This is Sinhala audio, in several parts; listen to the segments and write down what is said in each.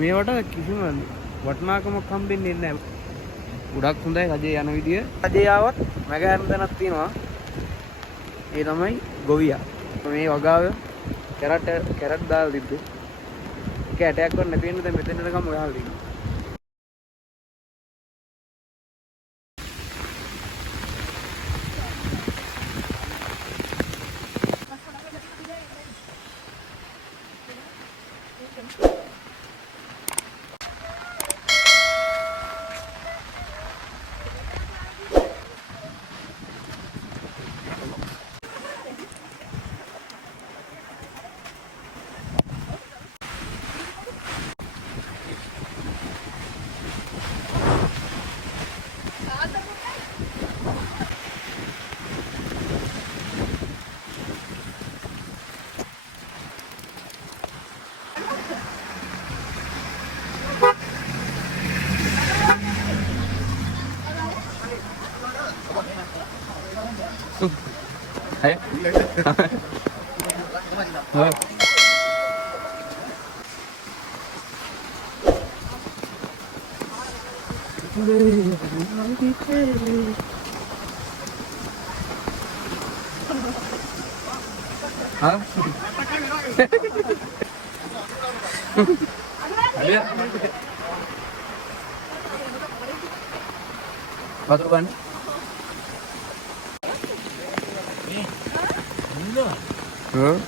මේවට කිසිම වටිනාකමක් හම්බෙන්නේ නැහැ. ගොඩක් හොඳයි රජේ යන විදිය. රජේ ආවත් මගහැරෙන තැනක් තියෙනවා. ඒ තමයි ගොවියා. මේ වගාව කැරට් දාලා තිබ්බේ. ඒක ඇටයක් වත් නැති වෙන්න දැන් මෙතනට ගම ගහලා තියෙනවා. Hey. Hah? Ada. Masuk kan? Huh?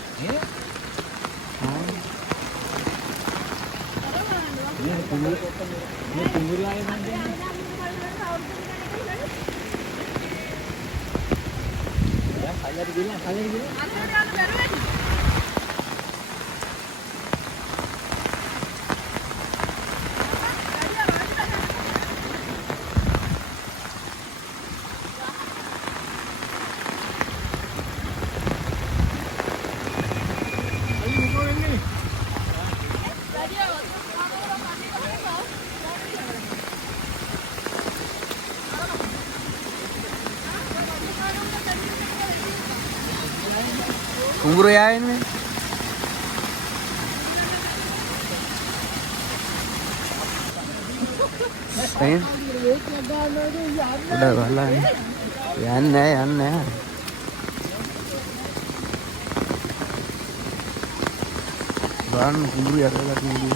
Kumburo ya ini. Pengen? Udah bala nih. Ya aneh. Ban kumburo ya lagi ini.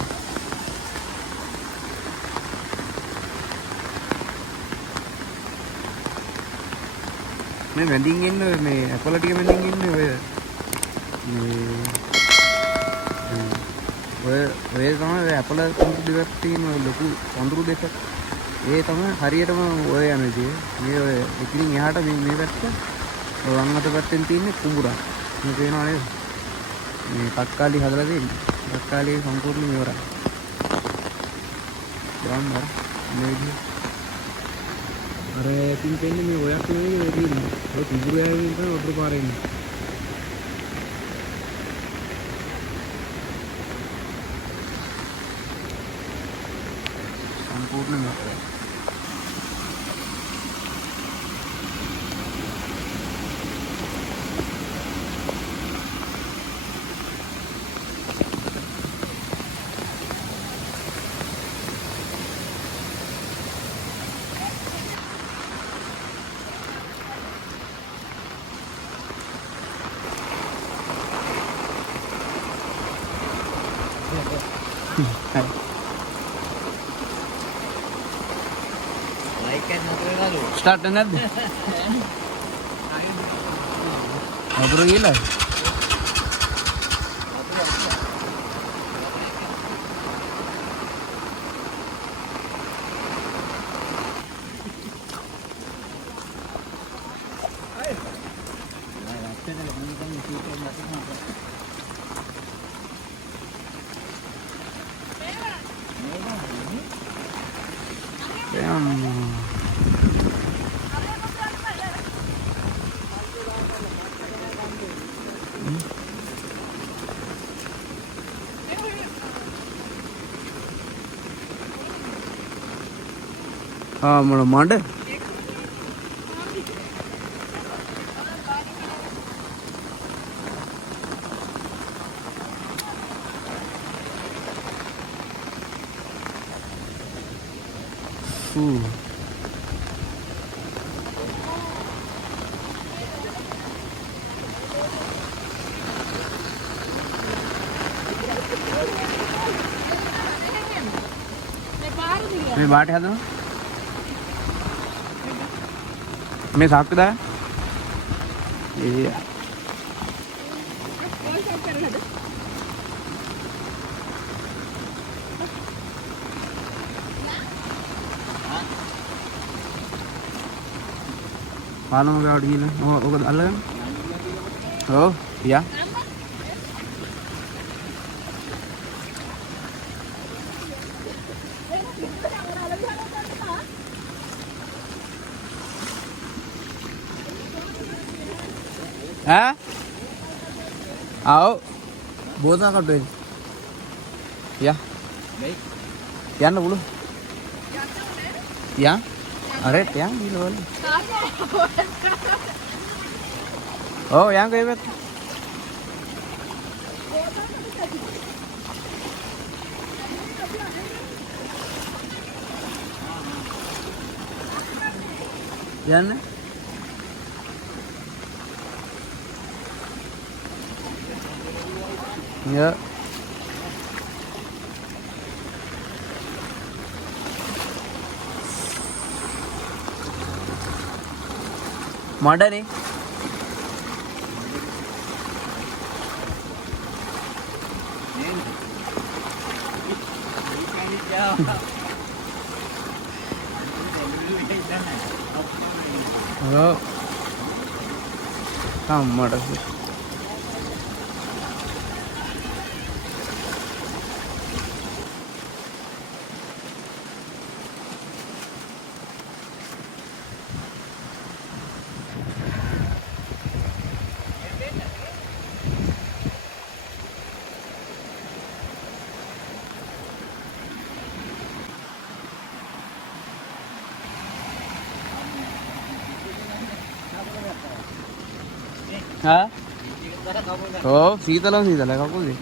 Nih mendingin nih, apalagi mendingin nih. ඔය තමයි ඇපල කුඹුරු දෙකක් තියෙන ලොකු වඳුරු දෙකක්. ඒ තමයි හරියටම ඔය යන විදිය. මේ ඔය ඉතින් එහාට මේ පැත්ත වම් අත පැත්තෙන් තියෙන්නේ කුඹුරක්. මේ පේනවා නේද? මේ තක්කාලි හදලා තියෙන්නේ. තක්කාලි සම්පූර්ණයෙන් ඉවරයි. ගාන්න මේ විදිය. අර ඉතින් පෙන්නේ මේ ඔයක් නෙවෙයි ඔය තියෙන්නේ. ඔය කුඹුරු යන තමයි වතුර පාරේ ඉන්නේ. पूर्ण में स्टार्ट नहीं है अब तो ये ला हाँ मोड़ा मांडे මේ බාට හදනවා මේ සාක්කු දාන්න ඒ පාලම ගාවට ගිහලා ඔක අල්ලගන්න ඔව් යා हाँ आओ बहुत ना कटो या या ना बोलो या अरे क्या बोलो ओ यहाँ गए बात या ना Ya. Mana nih? Oh. Kamu ada sih. हाँ ओ सीतल है काकू जी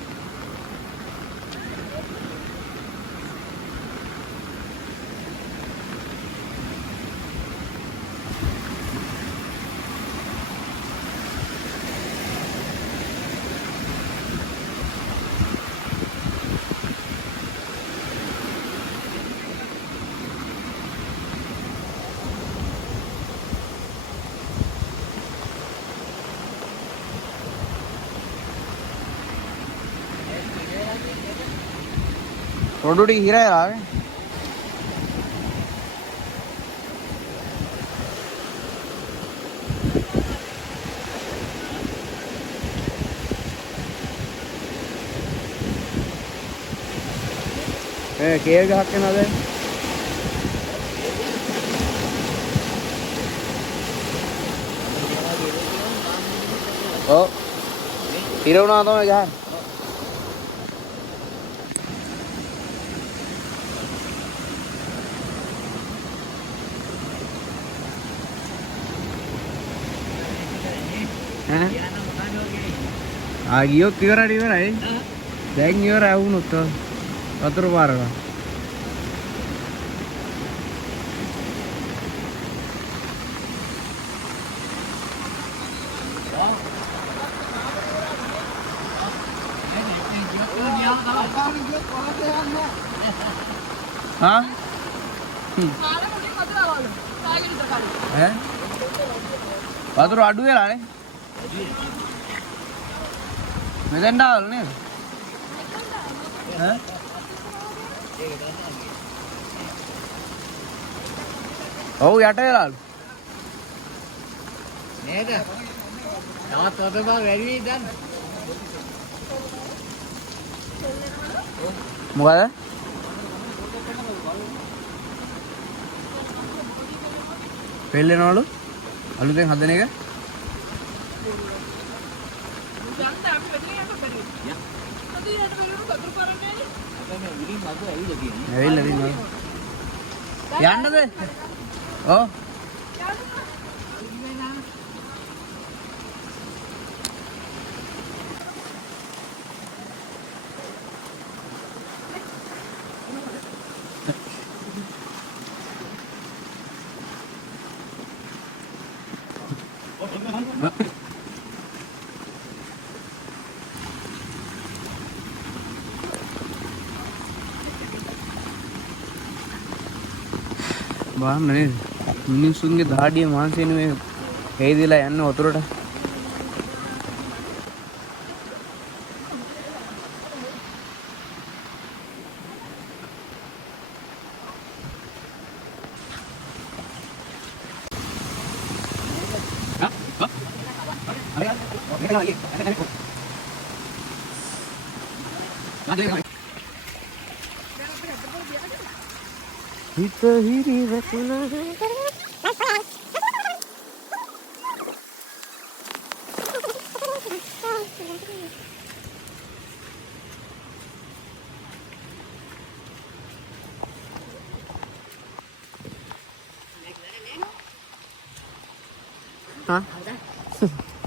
रोडोडी हीरा है केयर का हक ना दे ओ हीरो ना तो मैं क्या आगियो क्यों है देख क्यों है वो नुत्तो अतर बार का हाँ अतर आडू है लाने මෙතෙන් ඩාවල නේද? ඈ? ඔව් යට වෙලාලු. නේද? තවත් වතුර බා වැඩි වෙයි දැන්. මොකද? පෙල්ලෙනවලු? අලුතෙන් හදන එක? ඇවිල්ලා තියෙනවා යන්නද ඔව් බලන්න නේද මිනිස්සුන්ගේ දහඩිය මාංශයෙන් මේ හේදිලා යන්නේ වතුරට. හිත හිරි වැටුණා හා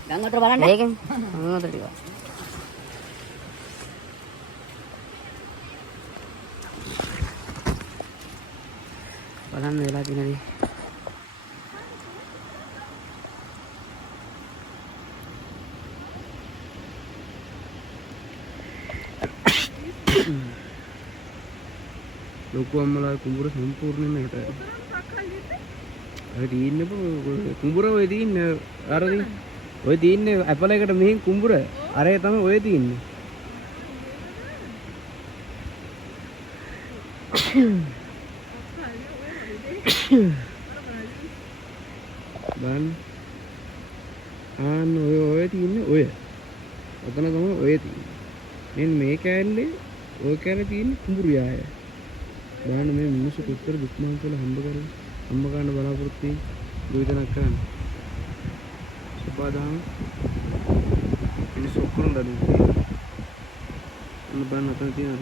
ගංගා වතුර බලන්න ඒකෙන් ගංගා වතුර ටික බලන්න වෙලා තියෙනදී ලොකු අම්මලා කුඹුර සම්පූර්ණයෙන්ම හිටයි. අර තියෙන්නේ කුඹුර ඔය තියෙන්නේ අර ඔය තියෙන්නේ ඇපල් එකට මෙහෙන් කුඹුර අරේ තමයි ඔය තියෙන්නේ. බලන්න ඔය තියෙන්නේ ඔය. ඔතන තමයි ඔය තියෙන්නේ. මෙන්න මේ කෑල්ලේ ඔය කෑල්ලේ තියෙන්නේ කුඹුරු යාය. බලන්න මේ මිනිස්සු කොච්චර දුක් මාංශවල හම්බ ගන්න බලාපොරොත්තු වෙන දුවිතනක් කරන්න. සපාදාන මිනිස්සු ඔක්කොම දඩු. අන්න බලන්න අතන තියෙන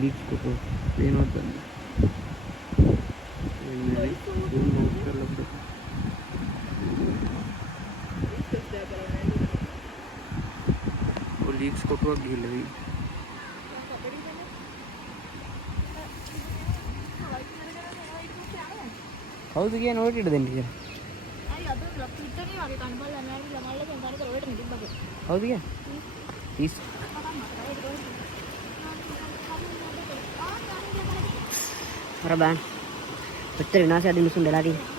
ලීක්ස් කොට පේනවද? මේ දුම් නෝට් කරලා බලන්න. ලීක්ස් කොටුවක් ගිහලා වෙයි. කවුද කියන්නේ ඔය ටික දෙන්න කියලා? අය අද ට්විටර් එකේ වගේ කනබල් ඇමරිකා ළමයිලා දැන් කාරේ ඔයට නෙදිබ්බගේ. කවුද කියන්නේ? 30. අර බෑන්. ඔච්චර විනාශයක් මිනිසුන් වෙලා තියෙන්නේ.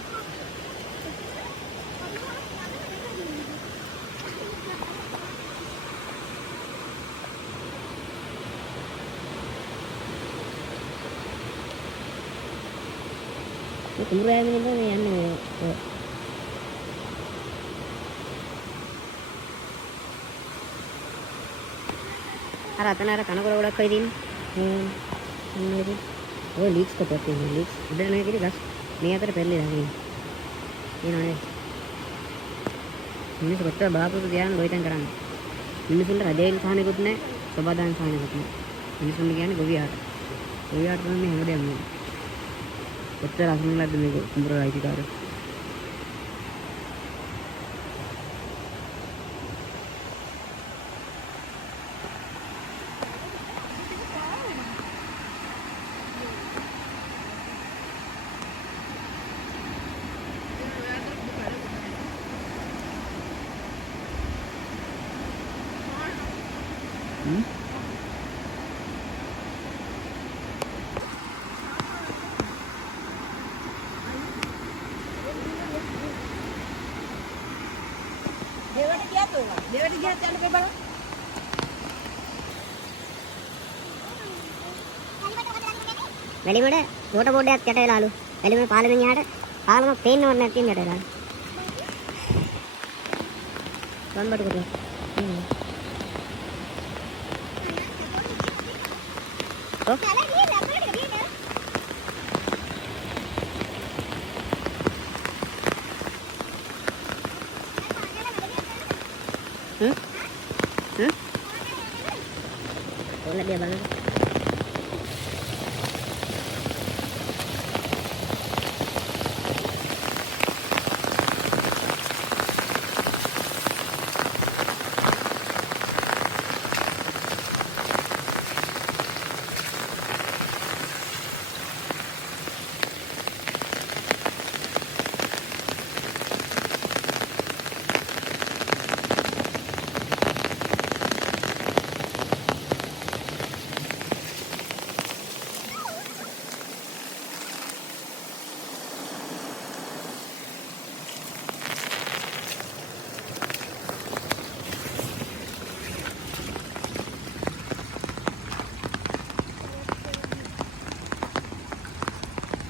කුඹුර යන්නේ මේ යන්නේ අර අතන අර කනකොල ගොඩක් වෙයි තියෙන්නේ. ඔය ලීක්ස් කොටක් තියෙනවා. ලීක්ස් ඉතින් මේ කිරි ගස් මේ අතර පෙරලිලා තියෙනවා. මිනිස්සු කොච්චර බලාපොරොත්තු තියාගෙන ලොයිතෙන් කරන්නේ. මිනිස්සුන්ට රජයෙන් සාහනෙකුත් නැහැ, සබදාන් සාහනෙකුත් නැහැ. මිනිස්සුන් කියන්නේ ගොවියාට. ගොවියාට තමයි හැමදේම මේ. කොච්චර අසන්නලද මේ කුඹුර අයිතිකාරය. දෙවට ගියත් යන්න බලන්න. වැලිමඩ රෝට බෝඩයක් යට වෙලාලු. වැලිමඩ පාලමෙන් යහට පාලමක් පේන්නවත් නැති යට වෙලාලු. වම්බඩ කොට. Boleh dia banget.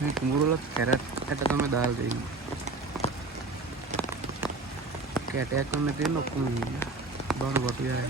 මේ කුඹුරවල කැරට්ට තමයි දාලා දෙන්නේ. කැටයක් වන්න තියෙන ඔක්කොම ඉන්නේ. බාන කොට යයි.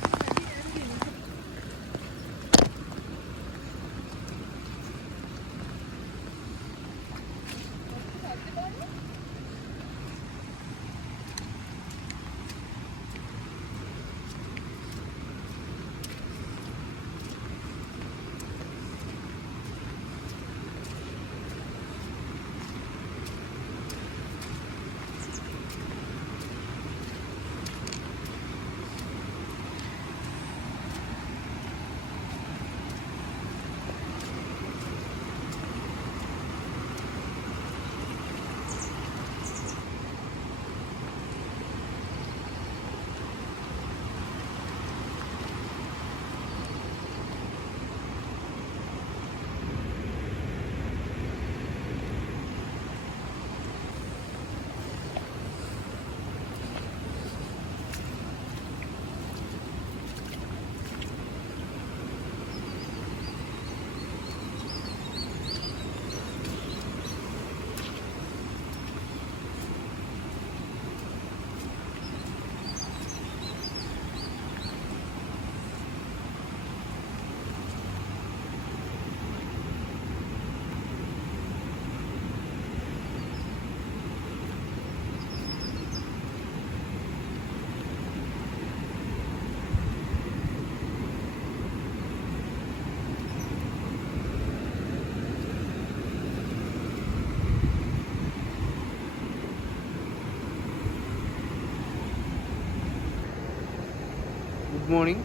Good morning.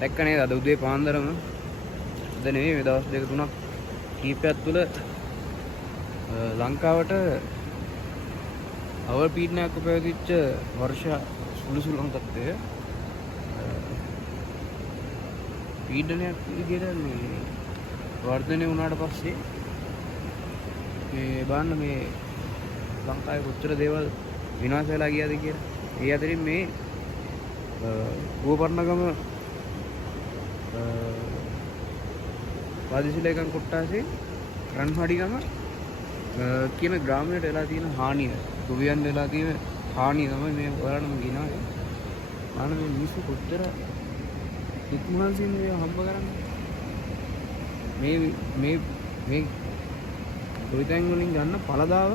දැක්කනේ අද උදේ පාන්දරම අද නෙවෙයි මේ දවස් දෙක තුනක් කීපයක් තුළ ලංකාවට අවල් පීඩනයක් උපයෝගිච්ච වර්ෂ සුළුසුලුම් තත්ත්වය පීඩනයක් විදිහට මේ වර්ධනය වුණාට පස්සේ මේ බලන්න මේ ලංකාවේ කොච්චර දේවල් විනාශ වෙලා ගියාද කියලා. ඒ අතරින් මේ ගෝපර්ණගම වාදිසිලේකන් කොට්ටාසේ රන්හඩිගම කියන ග්‍රාමයට වෙලා තියෙන හානිය, ගොවියන් වෙලා තියෙන හානිය තමයි මේ ඔයාලටම කියනවා. අන්න මේ මිනිස්සු කොච්චර ඉක්මහන්සින් මේ හම්බ කරන්නේ. මේ ගොවිතැන් වලින් ගන්න පළදාව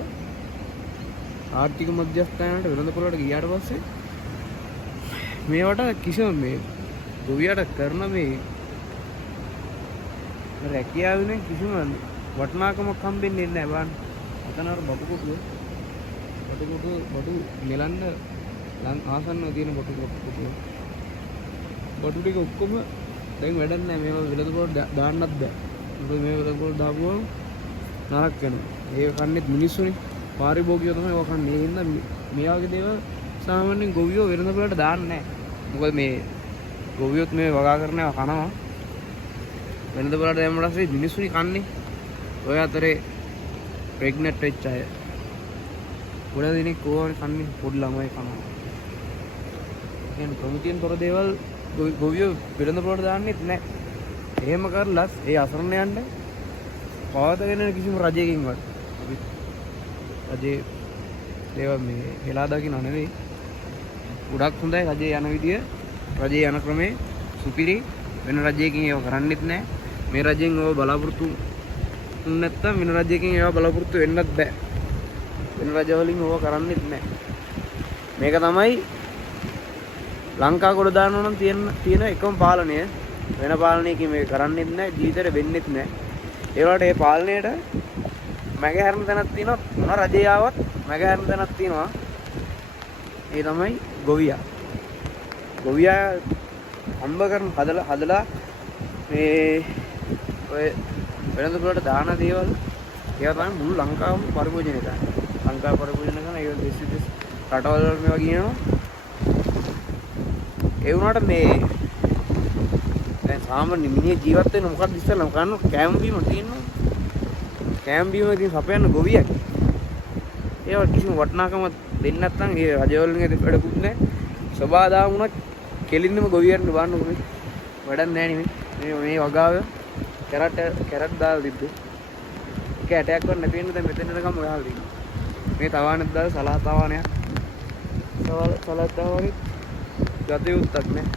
ආර්ථික මධ්‍යස්ථානයට වෙළඳපොළට ගියාට පස්සේ මේවට කිසිම මේ ගොවියට කරන මේ රැකියාවෙන් කිසිම වටිනාකමක් හම්බෙන්නේ නැහැ බලන්න. අතන අර බඩු නෙලන්න ආසන්නව තියෙන බඩු ටික ඔක්කොම දැන් වැඩක් නැහැ. මේවා වෙළඳපොළට දාන්නත් බෑ. මොකද මේ වෙළඳපොළට දාපුවම නරක වෙනවා. ඒක කන්නේත් මිනිස්සුනේ. පාරිභෝගිකයෝ තමයි ඒක කන්නේ. ඒ හින්දා මේ වගේ දේවල් සාමාන්‍යයෙන් ගොවියෝ වෙළඳපොළට දාන්නේ නැහැ. මොකද මේ ගොවියොත් මේ වගා කරනවා කනවා. වෙළඳපොළට දැම්මම පස්සේ මිනිස්සුනි කන්නේ. ඔය අතරේ ප්‍රෙග්නන්ට් වෙච්ච අය. ගොඩ දෙනෙක් ඕනේ කන්නේ පොඩි ළමයි කනවා. කියන්නේ ප්‍රමිතියෙන් තොර දේවල් ගොවියෝ වෙළඳපොළට දාන්නෙත් නැහැ. එහෙම කරලත් ඒ අසරණයන්ට පවතගෙන කිසිම රජයකින්වත් අපි රජේ දේවල් මේ හෙලා දකින්න නෙවෙයි. ගොඩක් හොඳයි රජේ යන විදිය. රජේ යන ක්‍රමේ සුපිරි. වෙන රජයකින් ඒව කරන්නෙත් නැහැ. මේ රජයෙන් ඒව බලාපොරොත්තු නැත්තම් වෙන රජයකින් ඒව බලාපොරොත්තු වෙන්නත් බෑ. වෙන රජවලින් ඒව කරන්නෙත් නැහැ. මේක තමයි ලංකා කොට දාන්න නම් තියෙන එකම පාලනය. වෙන පාලනයකින් මේක කරන්නෙත් නැහැ. ජීවිතේට වෙන්නෙත් නැහැ. ඒ වලට ඒ පාලනයේට මගහැරන තැනක් තියෙනවා. මොන රජය ආවත් මගහැරන තැනක් තියෙනවා. ඒ තමයි ගොවියා. ගොවියා හම්බ කරන හදලා මේ ඔය වෙළඳපොළට දාන දේවල් ඒවා තමයි මුළු ලංකාවම පරිභෝජනය කරන්නේ. ලංකාව පරිභෝජනය කරන ඒ දෙස් රටවල් වල මේවා කියනවා. ඒ වුණාට මේ දැන් සාමාන්‍ය මිනිහ ජීවත් වෙන මොකක්ද ඉස්සෙල්ලාම කරන්න කෑම බීම තියෙනවා. කෑම බීම ඉතින් සපයන්න ගොවියා. ඒවා කිසිම වටිනාකමක් දෙන්නේ නැත්නම් ඒ රජවලින් වැඩකුත් නැහැ. සබාදා වුණා කෙලින්ම ගොවියන්ට බාන්න ඕනේ. වැඩක් නැහැ නේ මේ වගාව කැරට් දාලා තිබ්බේ. එක ඇටයක් වත් නැති වෙන්න දැන් මෙතනටකම් ඔයාලා ඉන්නවා. මේ තවාණෙත් දාලා සලාත් තවාණයක්. සලාත් තවාණෙත් ගත යුත්තක් නෑ.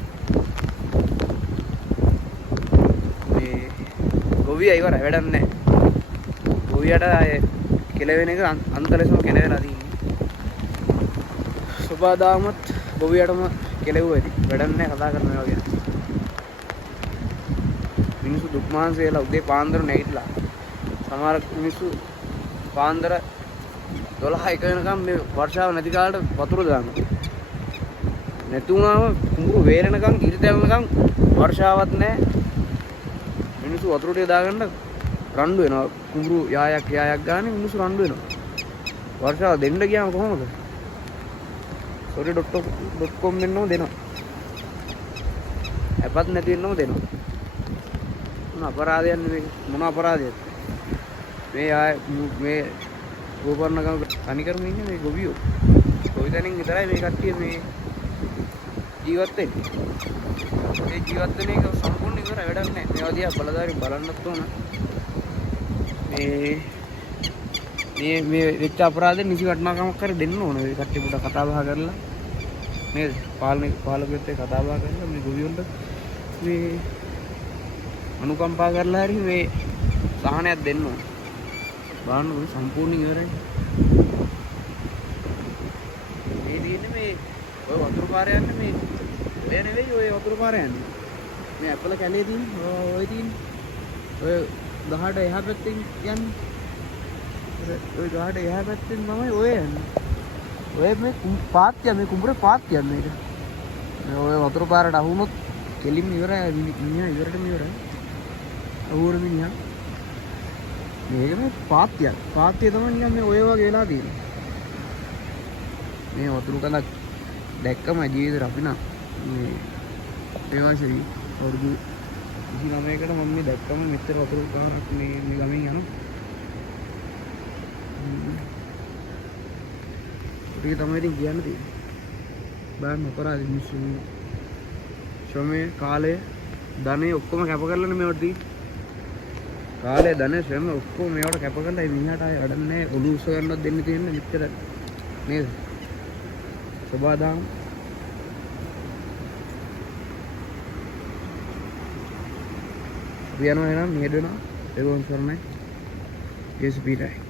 මේ ගොවියා ඉවරයි වැඩක් නෑ. ගොවියට ආයේ කෙලවෙන එක අන්තලෙසම කෙලවෙලා තියෙන්නේ. සබදාමත් ගොවියටම කෙලෙව්වා ඉතින්. වැඩක් නෑ කතා කරන ඒවා ගැන. මිනිස්සු දුක් මහන්සි වෙලා උදේ පාන්දර නැගිටලා සමහර මිනිස්සු පාන්දර 12 1 වෙනකම් මේ වර්ෂාව නැති කාලේ වතුර දානවා. නැති වුණාම කුඹුරු වේලෙනකම් ඉරි තැවෙනකම් වර්ෂාවක් නැහැ. මිනිස්සු වතුර ටික දාගන්න රණ්ඩු වෙනවා. කුඹුරු යායක් ගානේ මිනිස්සු රණ්ඩු වෙනවා. වර්ෂාව දෙන්න ගියාම කොහොමද? sorry.com වෙන්නම දෙනවා. අපත් නැති වෙන්නම දෙනවා. මොන අපරාධයක් නෙවෙයි. මොන අපරාධයක්ද? මේ ගෝපර්ණගම තනිකරම ඉන්නේ මේ ගොවියෝ. ගොවිතැනින් විතරයි මේ කට්ටිය මේ ජීවත් වෙන්නේ. මේ ජීවත් වෙන එක සම්පූර්ණ ඉවරයි වැඩක් නැහැ. මේවා දිහා බලදාරි බලන්නත් ඕන. මේ වෙච්ච අපරාධෙ නිසි වටිනාකමක් කර දෙන්න ඕන. මේ කට්ටිය පොඩ කතා බහ කරලා නේද? පාලකයෙක්ට කතා බහ කරලා මේ ගොවියොන්ට මේ අනුකම්පා කරලා හරි මේ සහනයක් දෙන්න ඕන. බලන්න ඔය සම්පූර්ණ ඉවරයි. මේ දින්නේ මේ ඔය වතුර පාර යන්නේ මේ ඔය නෙවෙයි ඔය වතුර පාර යන්නේ. මේ ඇපල කැලේ තියෙන්නේ ඔය තියෙන්නේ. ඔය ගහට එහා පැත්තෙන් යන්නේ. ඔය ගහට එහා පැත්තෙන් තමයි ඔය යන්නේ. ඔය මේ පාත්‍ය මේ කුඹුරේ පාත්‍ය මේක. මේ ඔය වතුර පාරට අහුනොත් කෙලින්ම ඉවරයි. මිනිහා ඉවරටම ඉවරයි. අහුවර මිනිහා මේක මේ පාත්‍යයක්. පාත්‍ය තමයි නිකන් මේ ඔය වගේ වෙලා තියෙන්නේ. මේ වතුරු කඳක් දැක්කම ජීවිතේ රපිනා මේ ප්‍රේමශරී අවුරුදු 29කට මම මේ දැක්කම මෙච්චර වතුරු කඳක් මේ ගමෙන් යනවා. ඒක තමයි ඉතින් කියන්න තියෙන්නේ. බලන්න අපරාධ මිනිස්සු ශ්‍රමයේ කාලය ධනෙ ඔක්කොම කැප කරලානේ මේවට තියෙන්නේ. කාලේ ධනෙ ශ්‍රම ඔක්කොම මේවට කැප කරලා මේ මිනිහට ආයෙ වැඩක් නැහැ. ඔලු උස්ස ගන්නවත් දෙන්න තියෙන්නේ මෙච්චර නේද? සබදාම් අපි යනවා එහෙනම් මෙහෙට වෙනවා. ඒක උන් කරන්නේ ජේසීපීටයි.